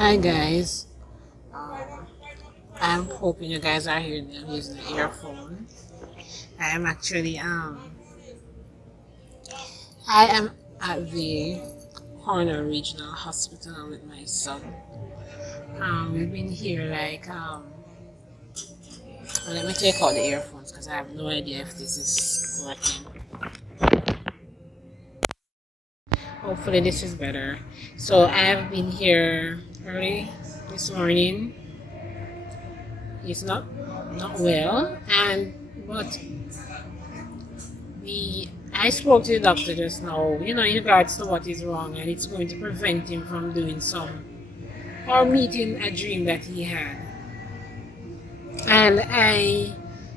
Hi guys, um, I'm hoping you guys are hearing me. I'm using the earphone. I am actually I am at the Corner Regional Hospital with my son. We've been here let me take out the earphones because I have no idea if this is working. Hopefully this is better. So I have been here early this morning. He's not well, and but the I spoke to the doctor just now, in regards to what is wrong, and it's going to prevent him from doing some or meeting a dream that he had. And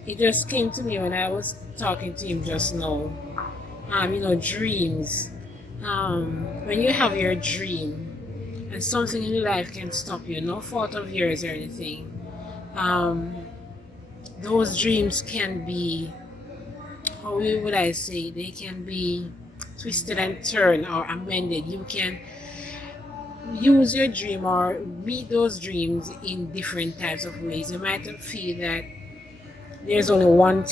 it just came to me when I was talking to him just now. Dreams. When you have your dream, and something in your life can stop you, no fault of yours or anything. Um, those dreams can be, how would I say, they can be twisted and turned or amended. You can use your dream or read those dreams in different types of ways. You might feel that there's only one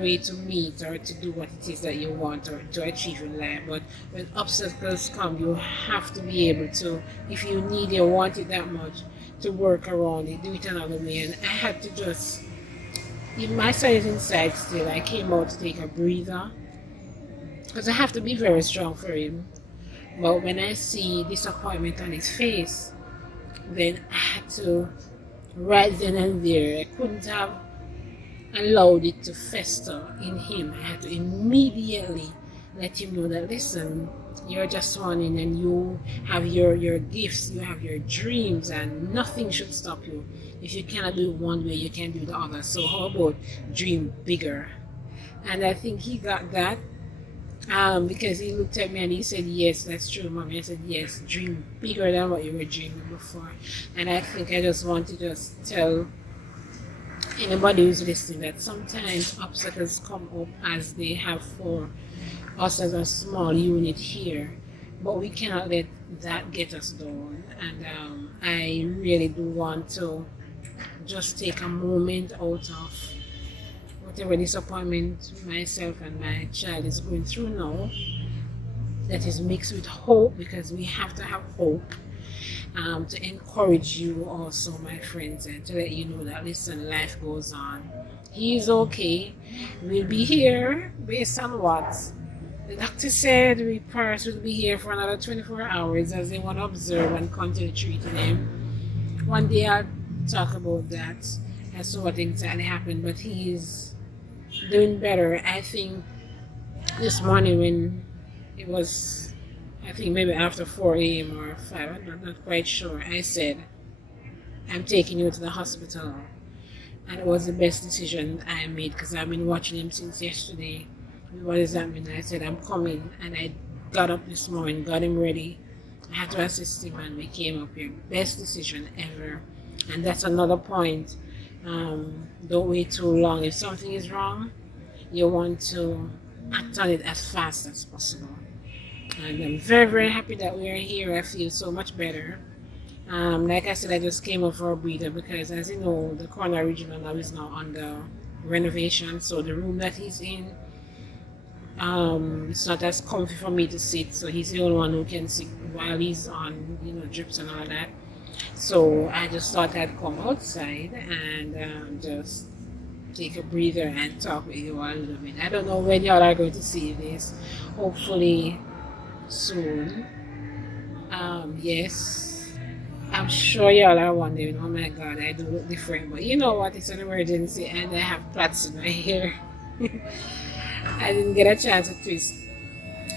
way to meet or to do what it is that you want or to achieve in life. But when obstacles come, you have to be able to, if you need it or want it that much, to work around it, do it another way. And I had to just, if my son is inside still, I came out to take a breather because I have to be very strong for him. But when I see disappointment on his face, then I had to, right then and there, I couldn't have allowed it to fester in him. I had to immediately let him know that, listen, you're just one in, and you have your gifts, you have your dreams, and nothing should stop you. If you cannot do it one way, you can do the other. So how about dream bigger? And I think he got that. Because he looked at me and he said, yes, that's true, Mommy. I said, yes, dream bigger than what you were dreaming before. And I think I just want to just tell anybody who's listening that sometimes obstacles come up as they have for us as a small unit here, but we cannot let that get us down. And I really do want to just take a moment out of whatever disappointment myself and my child is going through now, that is mixed with hope, because we have to have hope, to encourage you also, my friends, and to let you know that, listen, life goes on. He's okay. We'll be here based on what the doctor said. We parents will be here for another 24 hours as they want to observe and continue treating him. One day I'll talk about that as to what exactly happened, but he's doing better. I think this morning when it was, I think maybe after 4 a.m. or 5, I'm not quite sure, I said, I'm taking you to the hospital. And it was the best decision I made because I've been watching him since yesterday. What does that mean? I said, I'm coming. And I got up this morning, got him ready. I had to assist him and we came up here. Best decision ever. And that's another point. Don't wait too long. If something is wrong, you want to act on it as fast as possible. And I'm very, very happy that we are here. I feel so much better. Like I said, I just came up for a breather because, as you know, the Corner Regional now is now under renovation. So the room that he's in, it's not as comfy for me to sit. So he's the only one who can sit while he's on, drips and all that. So I just thought I'd come outside and just take a breather and talk with you a little bit. I don't know when y'all are going to see this. Hopefully soon. Yes, I'm sure y'all are wondering, oh my god, I do look different, but you know what, it's an emergency and I have plaits in my hair. I didn't get a chance to twist,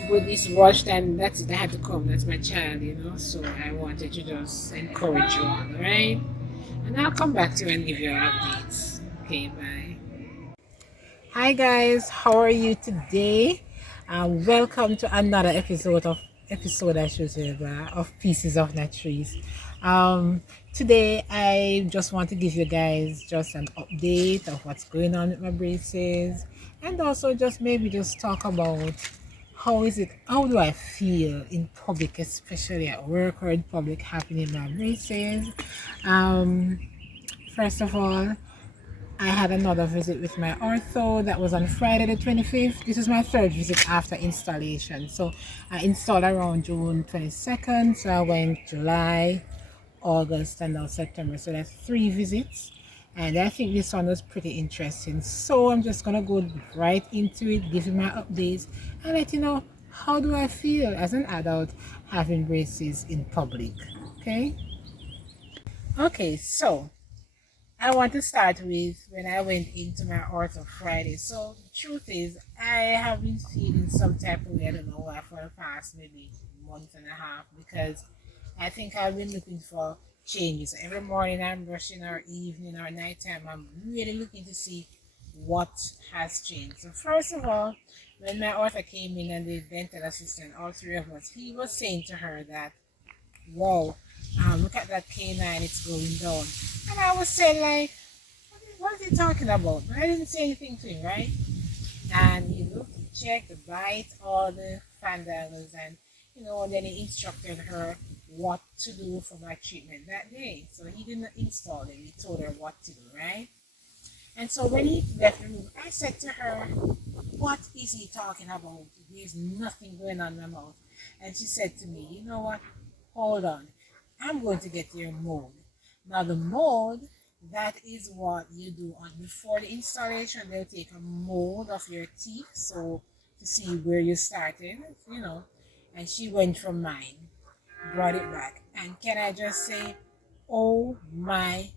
but it's washed and that's it. I had to come, that's my child, so I wanted to just encourage you all, right? And I'll come back to you and give you updates. Okay, bye. Hi guys, how are you today? Welcome to another episode I should say, of Pieces of Natrice. Today I just want to give you guys just an update of what's going on with my braces, and also just maybe just talk about how is it, how do I feel in public, especially at work or in public, happening my braces? Um, First of all, I had another visit with my ortho that was on Friday the 25th. This is my third visit after installation. So I installed around June 22nd. So I went July, August, and now September. So that's 3 visits. And I think this one was pretty interesting. So I'm just going to go right into it, give you my updates, and let you know how do I feel as an adult having braces in public. Okay? Okay, so I want to start with when I went into my ortho Friday. So the truth is, I have been feeling some type of way, I don't know why, for the past maybe month and a half, because I think I've been looking for changes. Every morning I'm brushing, or evening or nighttime, I'm really looking to see what has changed. So first of all, when my ortho came in and the dental assistant, all three of us, he was saying to her that, wow, look at that canine, it's going down. And I was saying, like, what is he talking about? But I didn't say anything to him, right? And he looked, he checked the bite, all the fandangles, and then he instructed her what to do for my treatment that day. So he didn't install it, he told her what to do, right? And so when he left the room, I said to her, what is he talking about? There's nothing going on in my mouth. And she said to me, you know what? Hold on. I'm going to get your mold. Now the mold, that is what you do on before the installation. They'll take a mold of your teeth, so to see where you started. And she went from mine, brought it back. And can I just say, oh my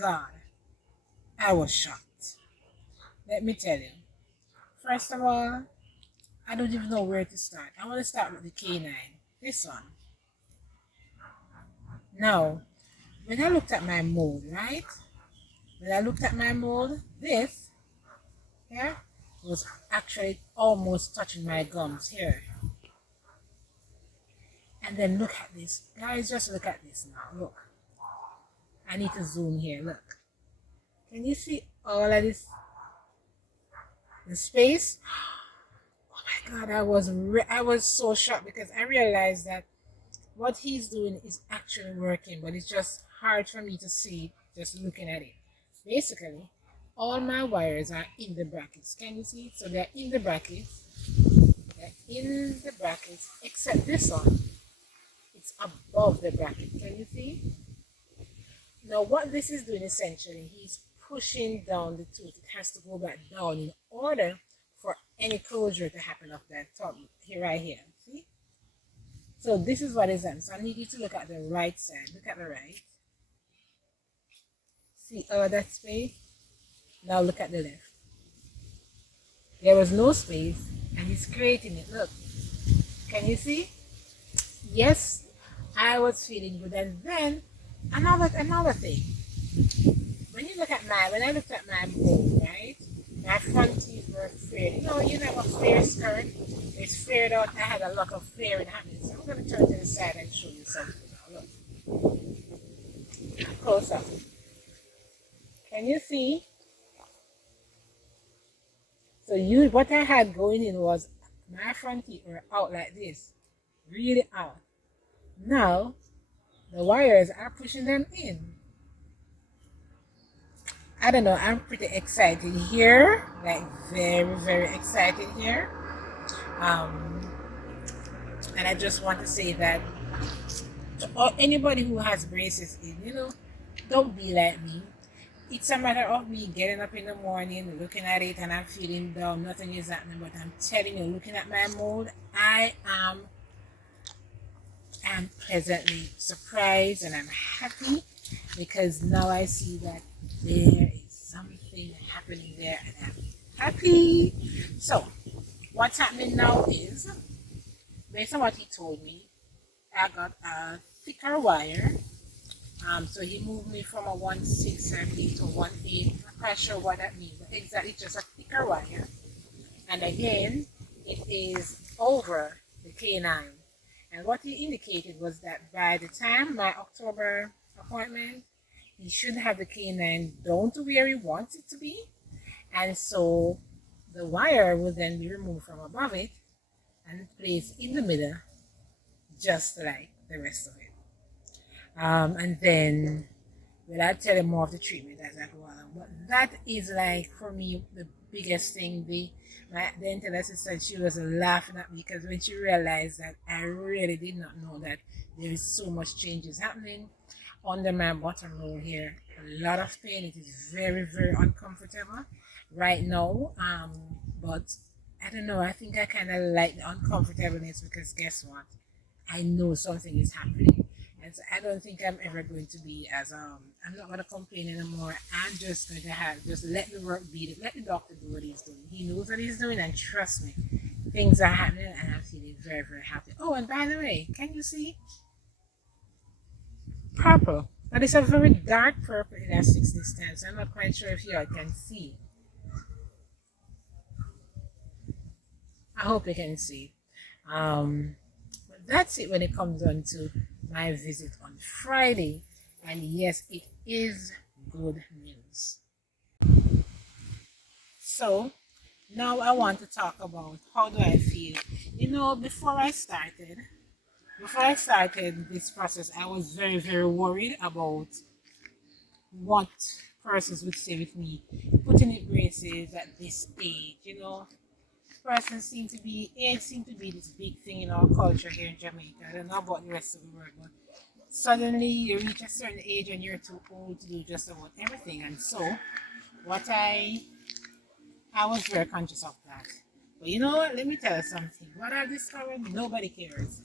God, I was shocked. Let me tell you. First of all, I don't even know where to start. I want to start with the canine. This one. Now, when I looked at my mold, right? When I looked at my mold, this here was actually almost touching my gums here. And then look at this. Guys, just look at this now. Look. I need to zoom here. Look. Can you see all of this? The space? Oh my God, I was so shocked, because I realized that what he's doing is actually working, but it's just hard for me to see just looking at it. Basically, all my wires are in the brackets. Can you see? So they're in the brackets. They're in the brackets, except this one. It's above the bracket. Can you see? Now, what this is doing essentially, he's pushing down the tooth. It has to go back down in order for any closure to happen of that top here, right here. See? So this is what is done. So I need you to look at the right side. Look at the right. See all that space? Now look at the left. There was no space, and he's creating it. Look. Can you see? Yes, I was feeling good. And then another thing. When I looked at my mold, right? My front teeth were flared. You have a flare skirt. It's flared out. I had a lot of flaring happening. So I'm going to turn to the side and show you something now. Look. Close up. Can you see? So what I had going in was my front teeth were out like this. Really out. Now, the wires are pushing them in. I don't know, I'm pretty excited here. Like, very, very excited here. And I just want to say that to anybody who has braces in, don't be like me. It's a matter of me getting up in the morning, looking at it, and I'm feeling down. Nothing is happening, but I'm telling you, looking at my mold, I am pleasantly surprised, and I'm happy, because now I see that there is something happening there, and I'm happy. So, what's happening now is, based on what he told me, I got a thicker wire. So he moved me from a 1/6 I believe to 1/8. I'm not quite sure what that means, but exactly, just a thicker wire. And again, it is over the canine. And what he indicated was that by the time my October appointment, he should have the canine down to where he wants it to be. And so the wire will then be removed from above it, and place in the middle, just like the rest of it. And then, well, I'll tell you more of the treatment as I go along. But that is like, for me, the biggest thing. My dental assistant, she was laughing at me because when she realized that I really did not know that there is so much changes happening under my bottom row here. A lot of pain. It is very, very uncomfortable right now. But I don't know. I think I kind of like the uncomfortableness because guess what? I know something is happening. And so I don't think I'm ever going to be as I'm not gonna complain anymore. I'm just going to just let the work be, let the doctor do what he's doing. He knows what he's doing, and trust me, things are happening and I'm feeling very, very happy. Oh, and by the way, can you see? Purple. But it's a very dark purple elastics this time, so I'm not quite sure if you all can see. I hope you can see. But that's it when it comes on to my visit on Friday. And yes, it is good news. So now I want to talk about how do I feel. You know, before I started this process, I was very, very worried about what persons would say with me putting in braces at this age. You know, persons age seem to be this big thing in our culture here in Jamaica. I don't know about the rest of the world, but suddenly you reach a certain age and you're too old to do just about everything. And so what I was very conscious of that. But you know what? Let me tell you something. What I've discovered, nobody cares.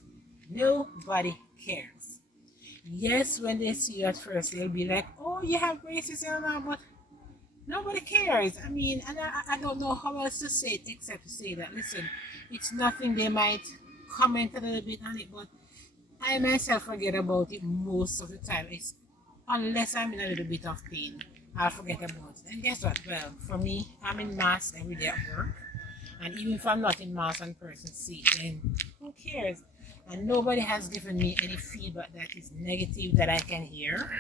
Nobody cares. Yes, when they see you at first, they'll be like, oh, you have braces and all, but nobody cares. I mean, and I don't know how else to say it except to say that, listen, it's nothing. They might comment a little bit on it, but I myself forget about it most of the time. It's unless I'm in a little bit of pain, I'll forget about it. And guess what? Well, for me, I'm in mask every day at work. And even if I'm not in mask and person see it, then who cares? And nobody has given me any feedback that is negative that I can hear.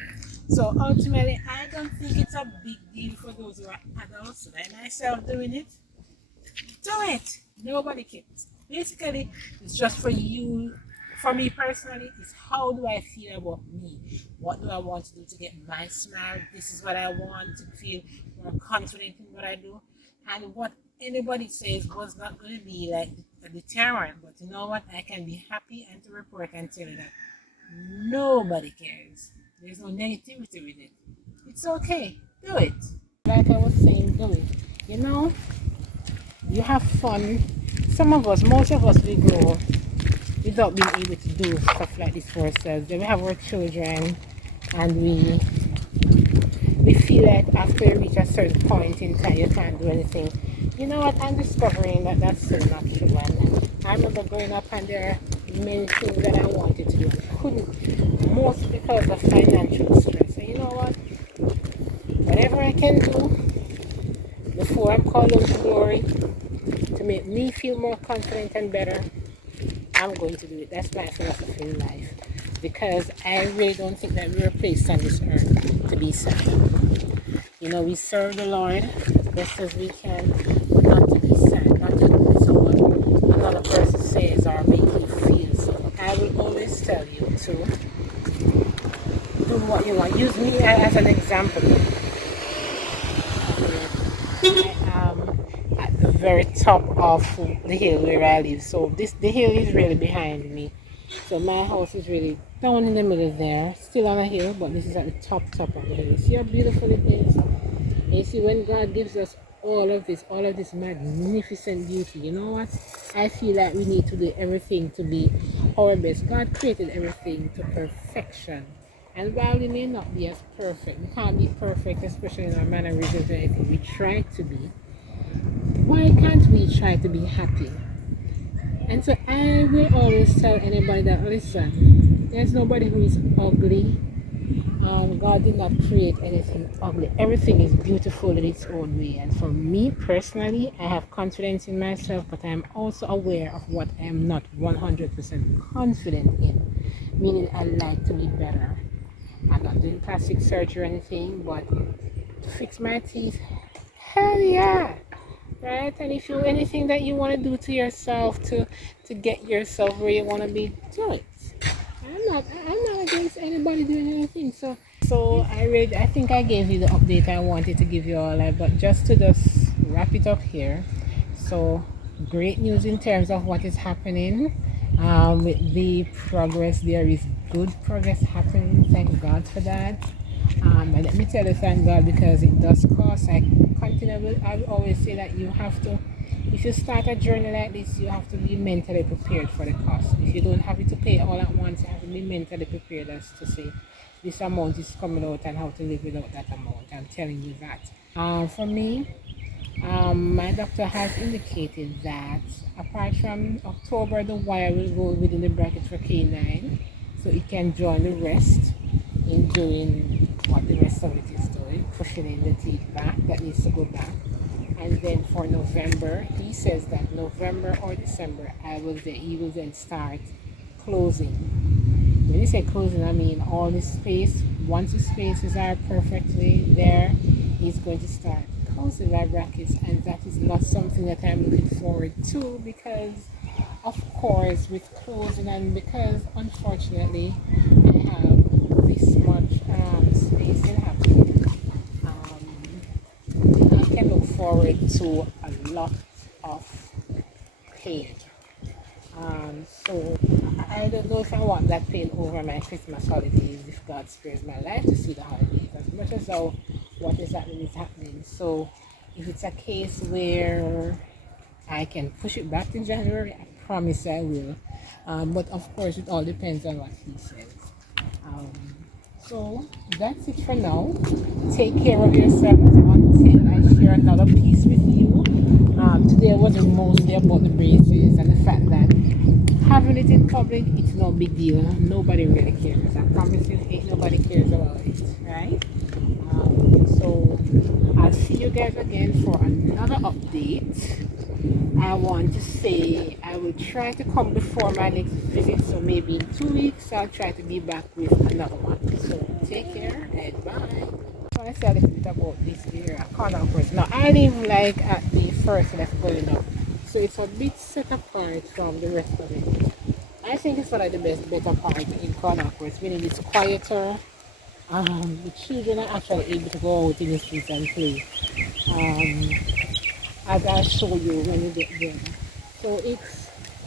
So ultimately, I don't think it's a big deal for those who are adults, like myself doing it. Do it. Nobody cares. Basically, it's just for you. For me personally, it's how do I feel about me? What do I want to do to get my smile? This is what I want to feel more confident in what I do. And what anybody says was not going to be like a deterrent. But you know what? I can be happy and to report and tell you that nobody cares. There's no negativity with it. It's okay. Do it. Like I was saying, do it. You know, you have fun. Some of us, most of us, we grow without being able to do stuff like this for ourselves. Then we have our children, and we feel like after you reach a certain point in time, you can't do anything. You know what? I'm discovering that that's so not true. And I remember growing up, and there are many things that I wanted to do and couldn't, mostly because of financial stress. And you know what? Whatever I can do before I'm called out to glory to make me feel more confident and better, I'm going to do it. That's my philosophy in life. Because I really don't think that we were placed on this earth to be sad. You know, we serve the Lord as best as we can, but not to be sad, not to listen what another person says or make you feel. So I will always tell you to do what you want. Use me as an example. I am at the very top of the hill where I live. So the hill is really behind me. So my house is really down in the middle there, still on a hill, but this is at the top of the hill. See how beautiful it is? And you see, when God gives us all of this magnificent beauty, you know what? I feel like we need to do everything to be our best. God created everything to perfection. And while we may not be as perfect, we can't be perfect, especially in our mannerisms or anything we try to be. Why can't we try to be happy? And so I will always tell anybody that, listen, there's nobody who is ugly. God did not create anything ugly. Everything is beautiful in its own way. And for me personally, I have confidence in myself, but I am also aware of what I am not 100% confident in. Meaning I like to be better. I'm not doing plastic surgery or anything, but to fix my teeth, hell yeah! right? And if you anything that you want to do to yourself to get yourself where you want to be, do it. I'm not against anybody doing anything. So I think I gave you the update I wanted to give you all, but just to just wrap it up here. So great news in terms of what is happening. With the progress, there is good progress happening. Thank God for that. And let me tell you, thank God, because it does cost. I always say that you have to, if you start a journey like this, you have to be mentally prepared for the cost. If you don't have it to pay all at once, you have to be mentally prepared as to say, this amount is coming out and how to live without that amount. I'm telling you that. For me, my doctor has indicated that apart from October, the wire will go within the bracket for K9, so it can join the rest in doing what the rest of it is doing, pushing in the teeth back that needs to go back. And then for November, he says that November or December, he will then start closing. When you say closing, I mean all the space. Once the spaces are perfectly there, he's going to start closing my brackets, and that is not something that I'm looking forward to, because of course with closing, and because unfortunately I have this much spacing happening, I can look forward to a lot of pain. So I don't know if I want that pain over my Christmas holidays, if God spares my life to see the holidays. As much as how what is happening is happening. So if it's a case where I can push it back to January, I promise I will. But of course, it all depends on what he says. Um, so that's it for now. Take care of yourselves until I share another piece with you. Today was mostly about the braces and the fact that having it in public, it's no big deal. Nobody really cares. I promise you, ain't nobody cares about it, right? So I'll see you guys again for another update. I want to say I will try to come before my next visit, so maybe in 2 weeks I'll try to be back with another one. So take care and bye. I want to say a little bit about this area, corner course. Now I live like at the first left going up, so it's a bit set apart from the rest of it. I think it's one of the better part in corner course, meaning it's quieter. The children are actually able to go out in the streets and play. As I show you when you get there. So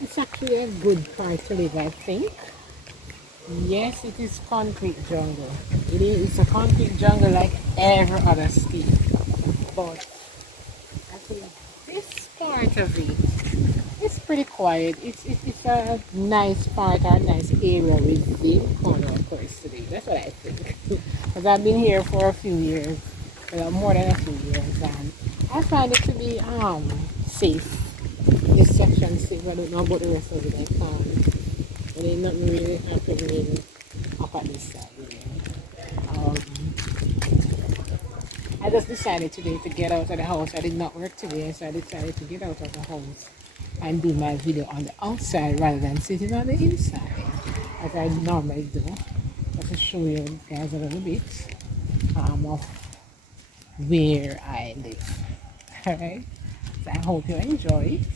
it's actually a good part to live, I think. Yes, it is concrete jungle. It's a concrete jungle like every other state. But I think this part of it is pretty quiet. It's a nice part or a nice area within corner of course today. That's what I think. Because I've been here for a few years, more than a few years, and I find it to be safe. This section safe. I don't know about the rest of it. I can't. But ain't nothing really happening up at this side. Um, I just decided today to get out of the house. I did not work today, so I decided to get out of the house and do my video on the outside rather than sitting on the inside, as I normally do. Just to show you guys a little bit of where I live. Alright, so I hope you enjoy it.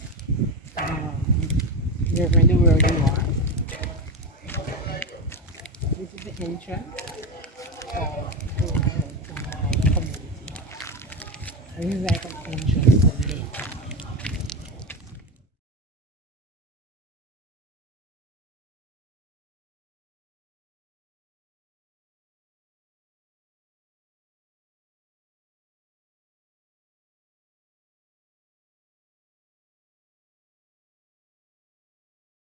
Wherever in the world you are. This is the entrance to my community. This is like an entrance to me.